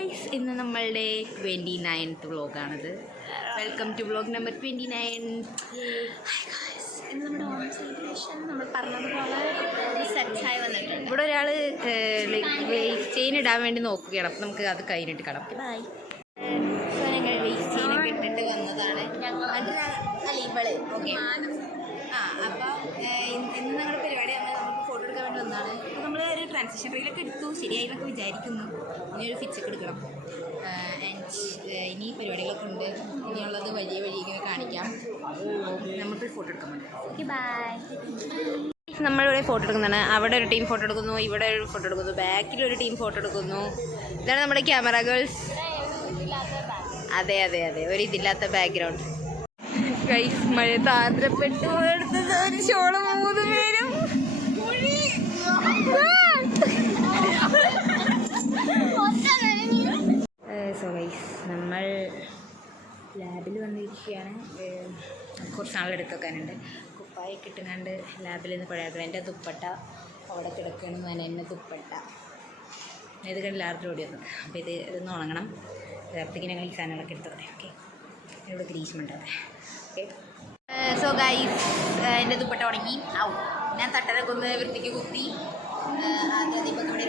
Guys, ഇന്ന് നമ്മളുടെ 29th വ്ളോഗാണിത്. Welcome to vlog number 29. ഇന്ന് നമ്മുടെ ഓണം സെലിബ്രേഷൻ നമ്മൾ പറഞ്ഞതുപോലെ സെറ്റായി വന്നിട്ടുണ്ട്. ഇവിടെ ഒരാൾ വെയിറ്റ് ചെയിൻ ഇടാൻ വേണ്ടി നോക്കുകയാണ്. അപ്പം നമുക്ക് അത് കഴിഞ്ഞിട്ട് കാണാം. ബൈ. സോ ഞങ്ങൾ വെയിറ്റ് ചെയിനൊക്കെ ഇട്ടിട്ട് വന്നതാണ്. ഇവള് ഓക്കെ. അപ്പോൾ ഇന്ന് ഞങ്ങളുടെ പരിപാടി നമുക്ക് ഫോട്ടോ എടുക്കാൻ വേണ്ടി വന്നതാണ്. അപ്പോൾ നമ്മൾ ഒരു ട്രാൻസിഷൻ റീലൊക്കെ എടുത്തു, ശരിയായി എന്നൊക്കെ വിചാരിക്കുന്നു. ഇനിയൊരു ഫിച്ചൊക്കെ എടുക്കണം. ഇനി പരിപാടികളൊക്കെ ഉണ്ട്. ഇനിയുള്ളത് വലിയ ഇങ്ങനെ കാണിക്കാം. നമുക്കൊരു ഫോട്ടോ എടുക്കാൻ വേണ്ടി. Okay, by. നമ്മളിവിടെ ഫോട്ടോ എടുക്കുന്നതാണ്. അവിടെ ഒരു ടീം ഫോട്ടോ എടുക്കുന്നു, ഇവിടെ ഒരു ഫോട്ടോ എടുക്കുന്നു, ബാക്കിലൊരു ടീം ഫോട്ടോ എടുക്കുന്നു. ഇതാണ് നമ്മുടെ ക്യാമറ ഗേൾസ്. അതെ അതെ അതെ, ഒരു ഇതില്ലാത്ത ബാക്ക്ഗ്രൗണ്ട്. ഗൈസ്, മഴ താന്ത്രപ്പെട്ടു എടുത്തത് ഒരു ഷോളം 3 പേരും. സോ ഗൈസ്, നമ്മൾ ലാബിൽ വന്നിരിക്കുകയാണ്. കുറച്ച് നാളെടുത്ത് വെക്കാനുണ്ട്. കുപ്പായൊക്കെ ഇട്ടുകൊണ്ട് ലാബിൽ നിന്ന് പഴയാക്കണം. എൻ്റെ ദുപ്പട്ട അവിടെ കിടക്കണം. എന്നെ ദുപ്പട്ട ഇത് കണ്ട് എല്ലാവരും ഓടി വന്നു. അപ്പോൾ ഇതൊന്ന് ഉണങ്ങണം. രാത്രിക്ക് ഞങ്ങൾ ഈ സാധനങ്ങളൊക്കെ എടുത്ത് പറയാം. ഓക്കെ, ഇവിടെ ഗ്രീഷ്മുണ്ടാവും. ഓക്കെ. സോ ഗൈസ്, എൻ്റെ ദുപ്പട്ട ഉണങ്ങി. ഞാൻ തട്ടനൊക്കെ ഒന്ന് വൃത്തിക്ക് കുത്തി. ആദ്യം ഇപ്പം ഇവിടെ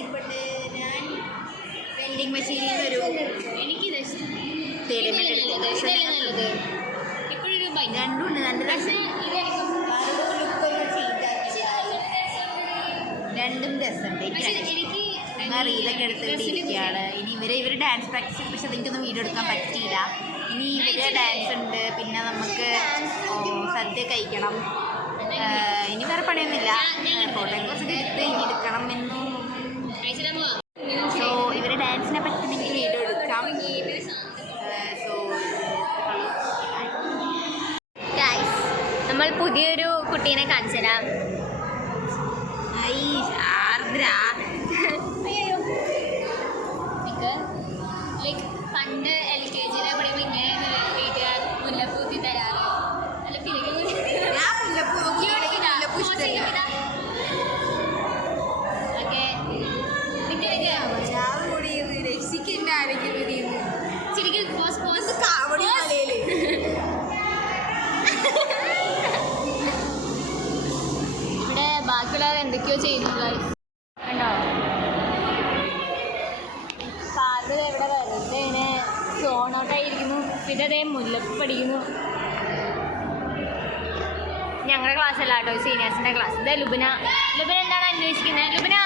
ഇരിപ്പുണ്ട്. ഞാൻ വെൻഡിങ് മെഷീനിൽ ഒരു രണ്ടുണ്ട്. രണ്ടും രസമുണ്ട്. റീലൊക്കെ എടുത്തിരിക്കുകയാണ്. ഇനി ഇവർ ഡാൻസ് പ്രാക്ടീസ് ചെയ്ത്, പക്ഷെ എനിക്കൊന്നും വീഡിയോ എടുക്കാൻ പറ്റിയില്ല. ഇനി ഇവര് ഡാൻസ് ഉണ്ട്, പിന്നെ നമുക്ക് സദ്യ കഴിക്കണം. ഇനി വേറെ പണിയൊന്നുമില്ല. ഫോട്ടോയെ കുറിച്ച് എടുത്ത് ഇനി എടുക്കണം എന്നും. സോ ഇവർ ഡാൻസിനെ പറ്റി എനിക്ക് വീഡിയോ എടുക്കാം. സോ ഗൈസ്, നമ്മൾ പുതിയൊരു കുട്ടീനെ കാണിച്ചു തരാം. ആർദ്ര. ലൈക്ക് പണ്ട് LKG പഠിക്കുമ്പോൾ ഇങ്ങനെ വീട്ടുകാർ മുല്ലപ്പൂത്തി തരാറ്. അല്ല, പിന്നെ ഇവിടെ ബാക്കിയുള്ളവർ എന്തൊക്കെയോ ചെയ്യുന്നു. കണ്ടോ, ഫാദർ എവിടെ വെറുതെ ഇങ്ങനെ സോൺ ഔട്ടായിരിക്കുന്നു. പിന്നെ അതേ മുല്ലപ്പൂ പഠിക്കുന്നു. ഞങ്ങളുടെ ക്ലാസ് അല്ല കേട്ടോ, സീനിയേഴ്സിൻ്റെ ക്ലാസ്. ഇതേ ലുബിന. ലുബിന എന്താണ് അന്വേഷിക്കുന്നത്? ലുബിന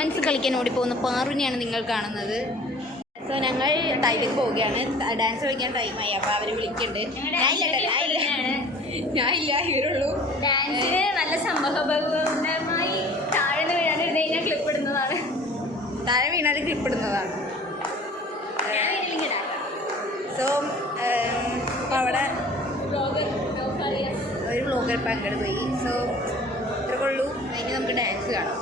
ഡാൻസ് കളിക്കാൻ ഓടിപ്പോകുന്ന പാറുവിനെയാണ് നിങ്ങൾ കാണുന്നത്. സോ ഞങ്ങൾ ടൈമിലേക്ക് പോവുകയാണ്. ഡാൻസ് കളിക്കാൻ ടൈമായി. അപ്പോൾ അവർ വിളിക്കുന്നുണ്ട്. ഞാനില്ല, ഇവരുള്ളൂ. ഡാൻസിന് നല്ല സംഭവമായി താഴെ വീണാൽ ക്ലിപ്പ് ഇടുന്നതാണ്. താഴെ വീണാൽ ക്ലിപ്പ് ഇടുന്നതാണ്. സോ അവിടെ ഒരു വ്ളോഗർ പങ്കെടുത്തു പോയി. സോ ഇത്രയുള്ളൂ. ഇനി നമുക്ക് ഡാൻസ് കാണാം.